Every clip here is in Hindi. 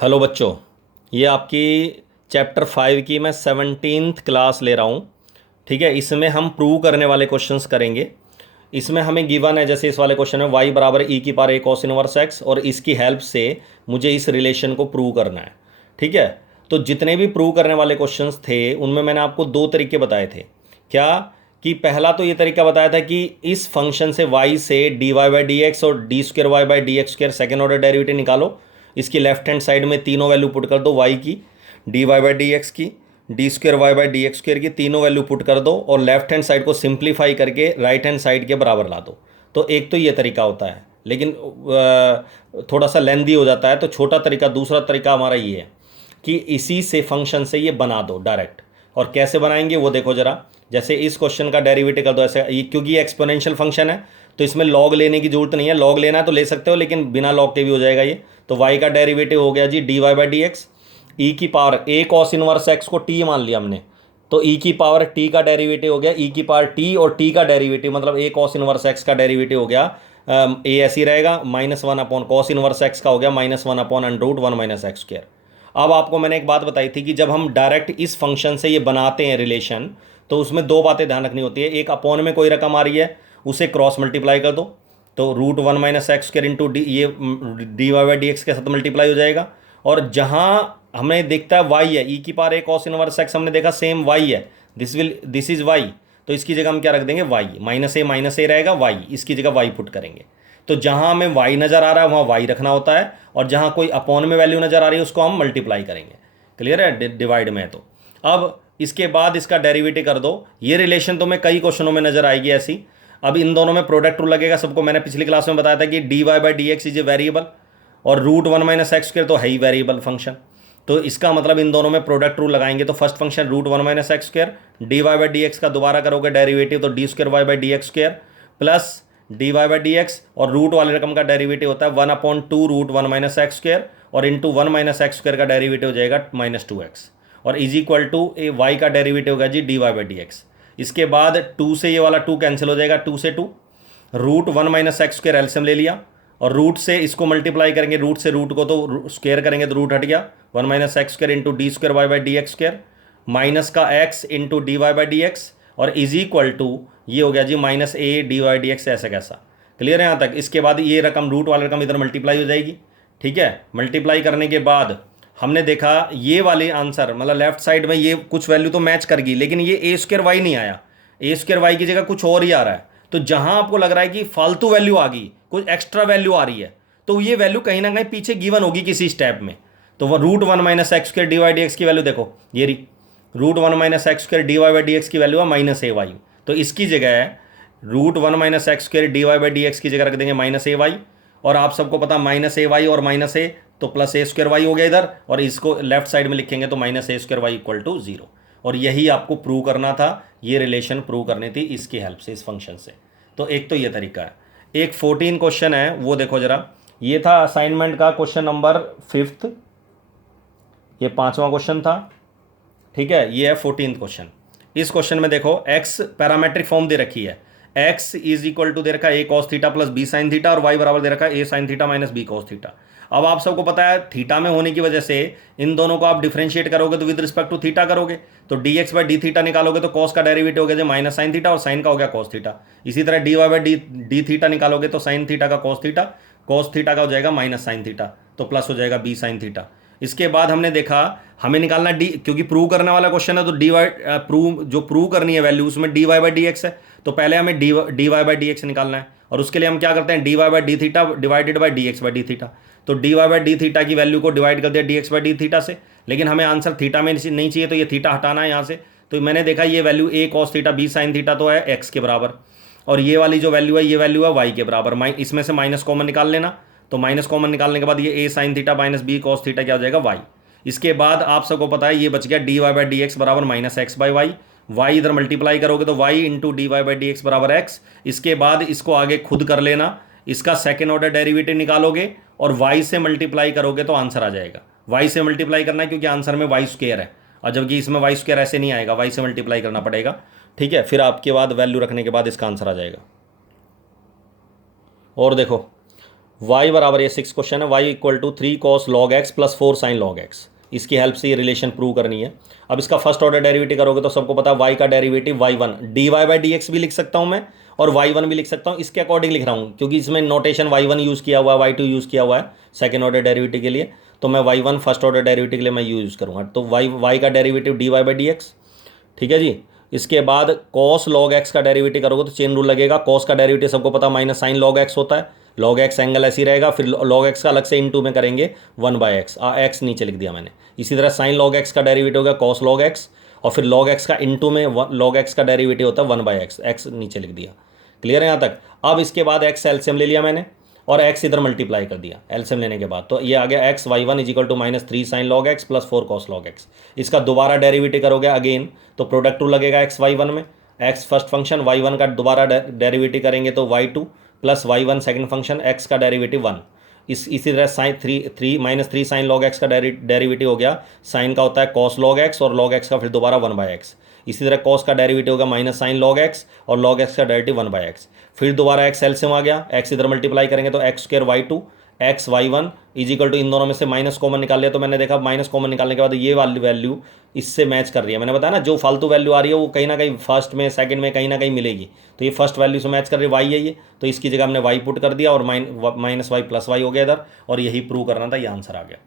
हेलो बच्चों। ये आपकी चैप्टर 5 की मैं 17th क्लास ले रहा हूँ। ठीक है, इसमें हम प्रूव करने वाले क्वेश्चंस करेंगे। इसमें हमें गिवन है, जैसे इस वाले क्वेश्चन में y बराबर ई की power a cos inverse x, और इसकी हेल्प से मुझे इस रिलेशन को प्रूव करना है। ठीक है, तो जितने भी प्रूव करने वाले क्वेश्चंस थे उनमें मैंने आपको दो तरीके बताए थे। क्या कि पहला तो ये तरीका बताया था कि इस फंक्शन से y से d Y by D x और d square y by D x square second order derivative निकालो। इसकी लेफ्ट हैंड साइड में तीनों वैल्यू पुट कर दो, y की, d Y by D x की, d square y by D x square की, तीनों वैल्यू पुट कर दो और लेफ्ट हैंड साइड को सिंप्लीफाई करके राइट हैंड साइड के बराबर ला दो। तो एक तो ये तरीका होता है, लेकिन थोड़ा सा लेंदी हो जाता है। तो छोटा तरीका, दूसरा तरीका हमारा ये है कि इसी से फंक्शन से ये बना दो डायरेक्ट। और कैसे बनाएंगे वो देखो जरा। जैसे इस क्वेश्चन का डेरिवेटिव कर दो ऐसे, क्योंकि ये एक्सपोनेंशियल फंक्शन है तो इसमें लॉग लेने की जरूरत नहीं है। लॉग लेना है तो ले सकते हो, लेकिन बिना लॉग के भी हो जाएगा ये। तो y का डेरिवेटिव हो गया जी d Y by D x, e की power a cos inverse x को t मान लिया हमने, तो ई की पावर t का डेरिवेटिव हो गया ई की पावर t, और t का डेरिवेटिव मतलब ए कॉस इनवर्स एक्स का डेरिवेटिव हो गया ए ऐसी रहेगा -1 अपॉन कॉस इनवर्स एक्स का हो गया -1 अपॉन √1 माइनस एक्स स्क्र। अब आपको मैंने एक बात बताई थी कि जब हम डायरेक्ट इस फंक्शन से ये बनाते हैं रिलेशन, तो उसमें दो बातें ध्यान रखनी होती है। एक, अपॉन में कोई रकम आ रही है उसे क्रॉस मल्टीप्लाई कर दो, तो √1 minus x square into d, ये d Y by D x के साथ मल्टीप्लाई हो जाएगा। और जहाँ हमें देखता है y है, ई की power a cos inverse x हमने देखा सेम y है, दिस इज y, तो इसकी जगह हम क्या रख देंगे y, माइनस ए रहेगा, y इसकी जगह y पुट करेंगे। तो जहाँ हमें y नज़र आ रहा है वहाँ y रखना होता है, और जहाँ कोई अपॉन में वैल्यू नज़र आ रही है उसको हम मल्टीप्लाई करेंगे। क्लियर है, डिवाइड में है तो। अब इसके बाद इसका डेरिवेटिव कर दो। ये रिलेशन तो मैं कई क्वेश्चनों में नजर आएगी ऐसी। अब इन दोनों में प्रोडक्ट रूल लगेगा सबको। मैंने पिछली क्लास में बताया था कि D Y by D X is a variable, और √1 माइनस एक्स स्क्र तो है ही वेरिएबल फंक्शन। तो इसका मतलब इन दोनों में प्रोडक्ट रूल लगाएंगे। तो first function √1 minus x square, d Y by D x का दोबारा करोगे डेरिवेटिव तो d square y by D x square plus d Y by D x, और रूट वाले रकम का डेरिवेटिव होता है 1/2 √1 माइनस एक्स स्क्र, और इंटू 1 माइनस एक्स स्क्र का डेरिवेटिव हो जाएगा -2x, और is equal to a y का डेरिवेटिव होगा जी d Y by D x. इसके बाद 2 से ये वाला 2 कैंसिल हो जाएगा, 2 से 2, √1 माइनस एक्स स्क्र एलसीएम ले लिया, और रूट से इसको मल्टीप्लाई करेंगे, रूट से रूट को तो स्क्वायर करेंगे तो रूट हट गया, 1 minus x square into d square y by D x square, minus का x into d Y by D x, और इज इक्वल टू ये हो गया जी -a d y d x, ऐसा कैसा। क्लियर है यहाँ तक। इसके बाद ये रकम, रूट वाली रकम इधर मल्टीप्लाई हो जाएगी। ठीक है, मल्टीप्लाई करने के बाद हमने देखा ये वाले आंसर, मतलब लेफ्ट साइड में ये कुछ वैल्यू तो मैच कर गई, लेकिन ये ए स्क्र वाई नहीं आया, ए स्क्र वाई की जगह कुछ और ही आ रहा है। तो जहां आपको लग रहा है कि फालतू वैल्यू आ गई, कुछ एक्स्ट्रा वैल्यू आ रही है, तो ये वैल्यू कहीं ना कहीं पीछे गिवन होगी किसी स्टेप में। तो वह √1 minus x square d y d x की वैल्यू देखो, ये रही √1 minus x square d Y by D x की वैल्यू है -a y, तो इसकी जगह है √1 minus x square d Y by D x की जगह रख देंगे -a y, और आप सबको पता -a y और -a तो +a स्क्र वाई हो गया इधर, और इसको लेफ्ट साइड में लिखेंगे तो -a square y equal to 0। और यही आपको प्रूव करना था, ये रिलेशन प्रूव करनी थी इसकी हेल्प से, इस फंक्शन से। तो एक तो ये तरीका है। एक 14 क्वेश्चन है वो देखो जरा। ये था असाइनमेंट का क्वेश्चन नंबर 5th, ये 5वां क्वेश्चन था। ठीक है, ये है 14th क्वेश्चन। इस क्वेश्चन में देखो x पैरामेट्रिक फॉर्म दे रखी है, x इज इक्वल टू दे रखा है a cos theta plus b sin theta, और y बराबर दे रखा है a sin theta minus b cos theta. अब आप सबको पता है थीटा में होने की वजह से इन दोनों को आप डिफरेंशिएट करोगे तो विद रिस्पेक्ट टू थीटा करोगे, तो dx बाई डी थीटा निकालोगे तो cos का डेरिवेटिव हो गया माइनस साइन थीटा, और साइन का हो गया cos थीटा। इसी तरह dy बाई डी थीटा निकालोगे तो साइन थीटा का cos थीटा का हो जाएगा माइनस साइन थीटा, तो प्लस हो जाएगा b sin थीटा। इसके बाद हमने देखा हमें निकालना डी, क्योंकि प्रूव करने वाला क्वेश्चन है तो डी वाई प्रूव करनी है वैल्यू, उसमें d Y by D x है, तो पहले हमें d Y by D x निकालना है, और उसके लिए हम क्या करते हैं d Y by d theta divided by D x by d theta. तो d Y by d theta की वैल्यू को डिवाइड कर दिया d x by d theta से, लेकिन हमें आंसर थीटा में नहीं चाहिए, तो ये थीटा हटाना है यहाँ से। तो मैंने देखा ये value a cos theta b sin theta तो है x के बराबर, और ये वाली जो वैल्यू है ये वैल्यू है y के बराबर। इसमें से माइनस कॉमन निकाल लेना, तो माइनस कॉमन निकालने के बाद ये a sin theta minus b cos theta क्या हो जाएगा y। इसके बाद आप सबको पता है ये बच गया d Y by D x बराबर -x बाई वाई, वाई इधर मल्टीप्लाई करोगे तो y into d Y by D x बराबर x। इसके बाद इसको आगे खुद कर लेना, इसका सेकेंड ऑर्डर डेरिवेटिव निकालोगे और y से मल्टीप्लाई करोगे तो आंसर आ जाएगा। y से मल्टीप्लाई करना है क्योंकि आंसर में y स्क्वायर है, और जबकि इसमें y स्क्वायर ऐसे नहीं आएगा, y से मल्टीप्लाई करना पड़ेगा। ठीक है, फिर आपके बाद वैल्यू रखने के बाद इसका आंसर आ जाएगा। और देखो y बराबर, ये 6 क्वेश्चन है, y equal to 3 cos log x plus 4 sin log x, इसकी हेल्प से ये रिलेशन प्रूव करनी है। अब इसका फर्स्ट ऑर्डर डेरिवेटिव करोगे तो सबको पता है y का derivative y1 dy by D x भी लिख सकता हूँ मैं, और y1 भी लिख सकता हूँ, इसके अकॉर्डिंग लिख रहा हूँ क्योंकि इसमें नोटेशन y1 यूज़ किया हुआ है, y2 यूज़ किया हुआ है सेकेंड ऑर्डर डेरिवेटिव के लिए, तो मैं y1 फर्स्ट ऑर्डर डेरिवेटिव के लिए मैं यूज़ करूँगा। तो y का derivative dy by D x, ठीक है जी। इसके बाद cos log x का डेरिवेटिव करोगे तो चेन रूल लगेगा, cos का डेरिवेटिव सबको पता माइनस साइन log x होता है, log x एंगल ऐसी रहेगा, फिर log x का अलग से इनटू में करेंगे 1 बाई एक्स, एक्स नीचे लिख दिया मैंने। इसी तरह साइन log x का डेरिवेटिव होगा cos log x, और फिर log x का इनटू में log x का डेरिवेटिव होता है 1 बाई एक्स, एक्स नीचे लिख दिया। क्लियर है यहाँ तक। अब इसके बाद x एलसीएम ले लिया मैंने और x इधर मल्टीप्लाई कर दिया एलसीएम लेने के बाद, तो ये आ गया x y1 is equal to minus 3 sine log x plus 4 cos log x। इसका दोबारा डेरिवेटिव करोगे अगेन तो प्रोडक्ट रूल लगेगा x y1 में, x फर्स्ट फंक्शन y1 का दोबारा डेरिवेटिव करेंगे तो y2 plus y1 second function x का डेरिवेटिव 1। इसी तरह sine three minus 3 sine log x का डेरिवेटिव हो गया, साइन का होता है कॉस लॉग x और लॉग x का फिर दोबारा 1 बाई एक्स। इसी तरह कॉस का डेरिवेटिव होगा माइनस साइन लॉग x और लॉग x का डेरिवेटिव 1 बाई एक्स। फिर दोबारा x एलसीएम आ गया, x इधर मल्टीप्लाई करेंगे तो x square y2 x y1 is equal to, इन दोनों में से माइनस कॉमन निकाल लिया तो मैंने देखा माइनस कॉमन निकालने के बाद ये वाली वैल्यू इससे मैच कर रही है। मैंने बताया ना जो फालतू वैल्यू आ रही है वो कहीं ना कहीं फर्स्ट में सेकंड में कहीं ना कहीं मिलेगी, तो ये फर्स्ट वैल्यू से मैच कर रही है, y है ये, तो इसकी जगह हमने y पुट कर दिया और माइनस वाई प्लस वाई हो गया इधर, और यही प्रूव करना था, ये आंसर आ गया।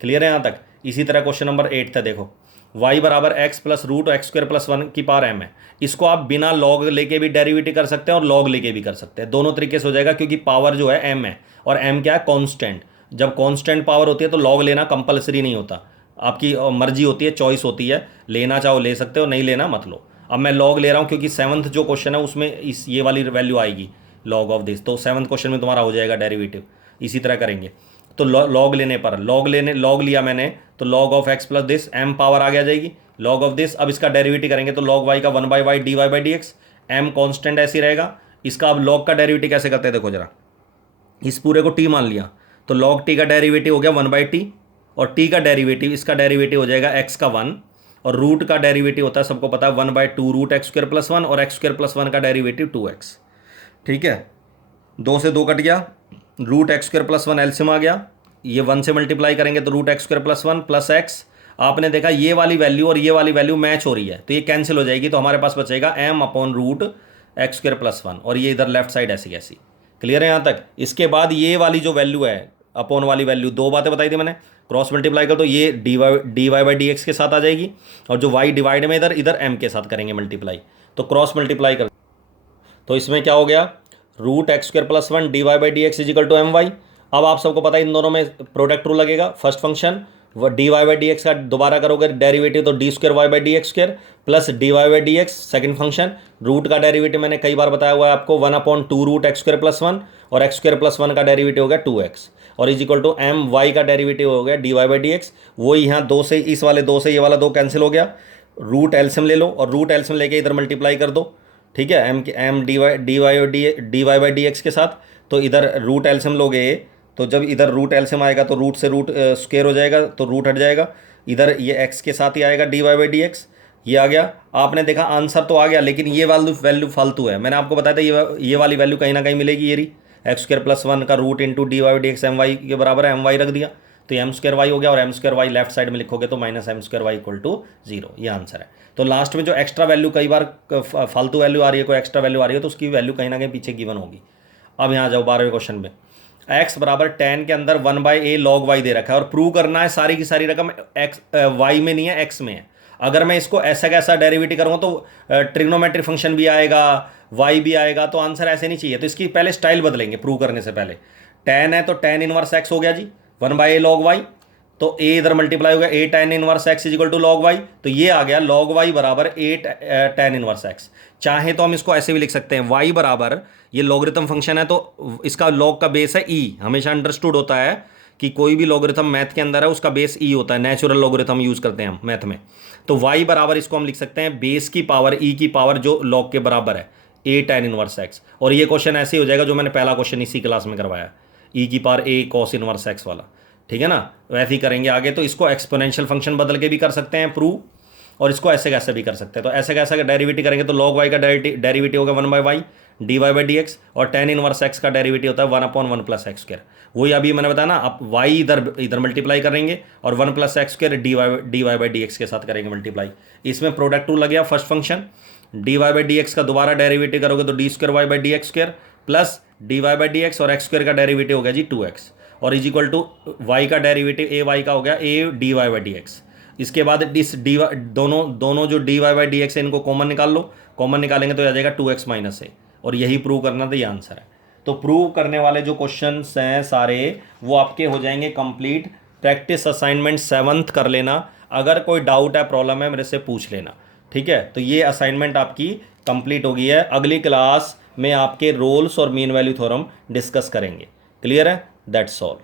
क्लियर है यहाँ तक। इसी तरह क्वेश्चन नंबर 8 था, देखो y बराबर x plus root x square plus 1 की पावर m है। इसको आप बिना लॉग लेके भी डेरिवेटिव कर सकते हैं और लॉग लेके भी कर सकते हैं, दोनों तरीके से हो जाएगा क्योंकि पावर जो है m है और m क्या है, कांस्टेंट। जब कांस्टेंट पावर होती है तो लॉग लेना कंपलसरी नहीं होता, आपकी मर्जी होती है, चॉइस होती है, लेना चाहो ले सकते हो, नहीं लेना मत लो। अब मैं लॉग ले रहा हूँ क्योंकि 7th जो क्वेश्चन है उसमें इस ये वाली वैल्यू आएगी लॉग ऑफ दिस, तो 7th क्वेश्चन में तुम्हारा हो जाएगा डेरिवेटिव। इसी तरह करेंगे तो लॉग लेने पर लॉग लिया मैंने तो log of x plus this m power आ गया जाएगी लॉग ऑफ दिस। अब इसका डेरिवेटिव करेंगे तो लॉग y का 1 by y d Y by D x, m constant ऐसी रहेगा। इसका अब लॉग का डेरिवेटिव कैसे करते हैं देखो जरा, इस पूरे को t मान लिया तो लॉग t का डेरिवेटिव हो गया 1 बाई टी, और t का डेरिवेटिव इसका डेरिवेटिव हो जाएगा x का 1, और रूट का डेरिवेटिव होता है सबको पता है 1 by two root x square plus 1, और एक्स स्क्वायर प्लस 1 का डेरिवेटिव 2x। ठीक है, 2 से 2 कट गया, root x square plus 1 LCM आ गया, ये 1 से मल्टीप्लाई करेंगे तो root x square plus 1 plus x. आपने देखा ये वाली वैल्यू और ये वाली वैल्यू मैच हो रही है तो ये कैंसिल हो जाएगी, तो हमारे पास बचेगा m upon root x square plus 1, और ये इधर लेफ्ट साइड ऐसी ऐसी। क्लियर है यहाँ तक। इसके बाद ये वाली जो वैल्यू है अपॉन वाली वैल्यू, दो बातें बताई थी मैंने, क्रॉस मल्टीप्लाई कर तो ये d Y by D x के साथ आ जाएगी, और जो y डिवाइड में इधर इधर m के साथ करेंगे मल्टीप्लाई, तो क्रॉस मल्टीप्लाई कर तो इसमें क्या हो गया, root x square plus 1 d Y by D x is equal to m y. अब आप सबको पता है इन दोनों में प्रोडक्ट रूल लगेगा, first function d Y by D x का दोबारा करोगे डेरिवेटिव तो d square y by D x square plus d Y by D x second function, root का डेरिवेटिव मैंने कई बार बताया हुआ है आपको 1 upon two root x square plus 1, और एक्स स्क्वायर प्लस 1 का डेरिवेटिव हो गया 2x, और is equal to m y का डेरिवेटिव हो गया d Y by D x. वो यहाँ 2 से इस वाले 2 से ये वाला 2 कैंसिल हो गया, रूट एलसीएम ले लो और रूट एलसीएम लेके इधर मल्टीप्लाई कर दो। ठीक है, m d Y by D x के साथ, तो इधर रूट एलसीएम लोगे तो जब इधर रूट एलसीएम आएगा तो रूट से रूट स्क्वायर हो जाएगा तो रूट हट जाएगा, इधर ये एक्स के साथ ही आएगा d Y by D x, ये आ गया। आपने देखा आंसर तो आ गया, लेकिन ये वैल्यू फालतू है, मैंने आपको बताया था ये वाली वैल्यू कहीं ना कहीं मिलेगी, ये रही एक्स स्क्वायर प्लस 1 का root into d y d x m y के बराबर है, एम वाई रख दिया तो एम स्क्वायर वाई हो गया, और m square y left side में लिखोगे तो minus m square y equal to 0, ये आंसर है। तो लास्ट में जो एक्स्ट्रा वैल्यू कई बार फालतू वैल्यू आ रही है, कोई एक्स्ट्रा वैल्यू आ रही है तो उसकी वैल्यू कहीं ना कहीं पीछे गिवन होगी। अब यहाँ जाओ 12वें क्वेश्चन में, x बराबर tan के अंदर 1 by a log why they रखा है, और प्रूव करना है सारी की सारी रकम x y में नहीं है x में है। अगर मैं इसको ऐसा कैसा डेरिवेटिव करूँगा तो ट्रिग्नोमेट्रिक फंक्शन भी आएगा, y भी आएगा, तो आंसर ऐसे नहीं चाहिए, तो इसकी पहले स्टाइल बदलेंगे प्रूव करने से पहले। tan है तो tan इनवर्स x हो गया जी 1 बाई ए लॉग वाई, तो a इधर मल्टीप्लाई हो गया a tan inverse x is equal to log y, तो ये आ गया लॉग वाई बराबर a tan इनवर्स x। चाहे तो हम इसको ऐसे भी लिख सकते हैं, y बराबर ये लॉगरिथम फंक्शन है तो इसका लॉग का बेस है e, हमेशा अंडरस्टूड होता है कि कोई भी लॉगरिथम मैथ के अंदर है उसका बेस e होता है, नेचुरल लॉगरिथम यूज करते हैं हम मैथ में। तो y बराबर इसको हम लिख सकते हैं बेस की पावर e की पावर जो लॉग के बराबर है a tan इनवर्स x, और ये क्वेश्चन ऐसे ही हो जाएगा जो मैंने पहला क्वेश्चन इसी क्लास में करवाया, e की power a cos inverse x वाला। ठीक है ना, वैसे ही करेंगे आगे। तो इसको एक्सपोनेंशियल फंक्शन बदल के भी कर सकते हैं प्रूव, और इसको ऐसे कैसे भी कर सकते हैं। तो ऐसे कैसे डेरिवेटिव करेंगे तो लॉग वाई का डेरिवेटिव होगा 1 by y, d Y by D x, और tan इनवर्स एक्स का डेरिवेटिव होता है 1/1 प्लस एक्स स्क्वायर। वही अभी मैंने बताया ना, आप y इधर इधर मल्टीप्लाई करेंगे और 1 plus x square d Y by D x के साथ करेंगे मल्टीप्लाई। इसमें प्रोडक्ट रूल लग गया first function, d Y by D x का दोबारा डेरिवेटिव करोगे तो d square y by D x square plus d Y by D x, और एक्स स्क्वायर का डेरिवेटिव हो गया जी 2x, और इज इक्वल टू वाई का डेरिवेटिव ए वाई का हो गया a d Y by D x. इसके बाद इस डी दोनों जो d Y by D x है इनको कॉमन निकाल लो, कॉमन निकालेंगे तो आ जाएगा 2x माइनस ए, और यही प्रूव करना था, ये आंसर है। तो प्रूव करने वाले जो क्वेश्चंस हैं सारे वो आपके हो जाएंगे कंप्लीट। प्रैक्टिस असाइनमेंट 7th कर लेना, अगर कोई डाउट है प्रॉब्लम है मेरे से पूछ लेना, ठीक है। तो ये असाइनमेंट आपकी कंप्लीट हो गई है। अगली क्लास में आपके रोल्स और मीन वैल्यू थ्योरम डिस्कस करेंगे। क्लियर है? That's all.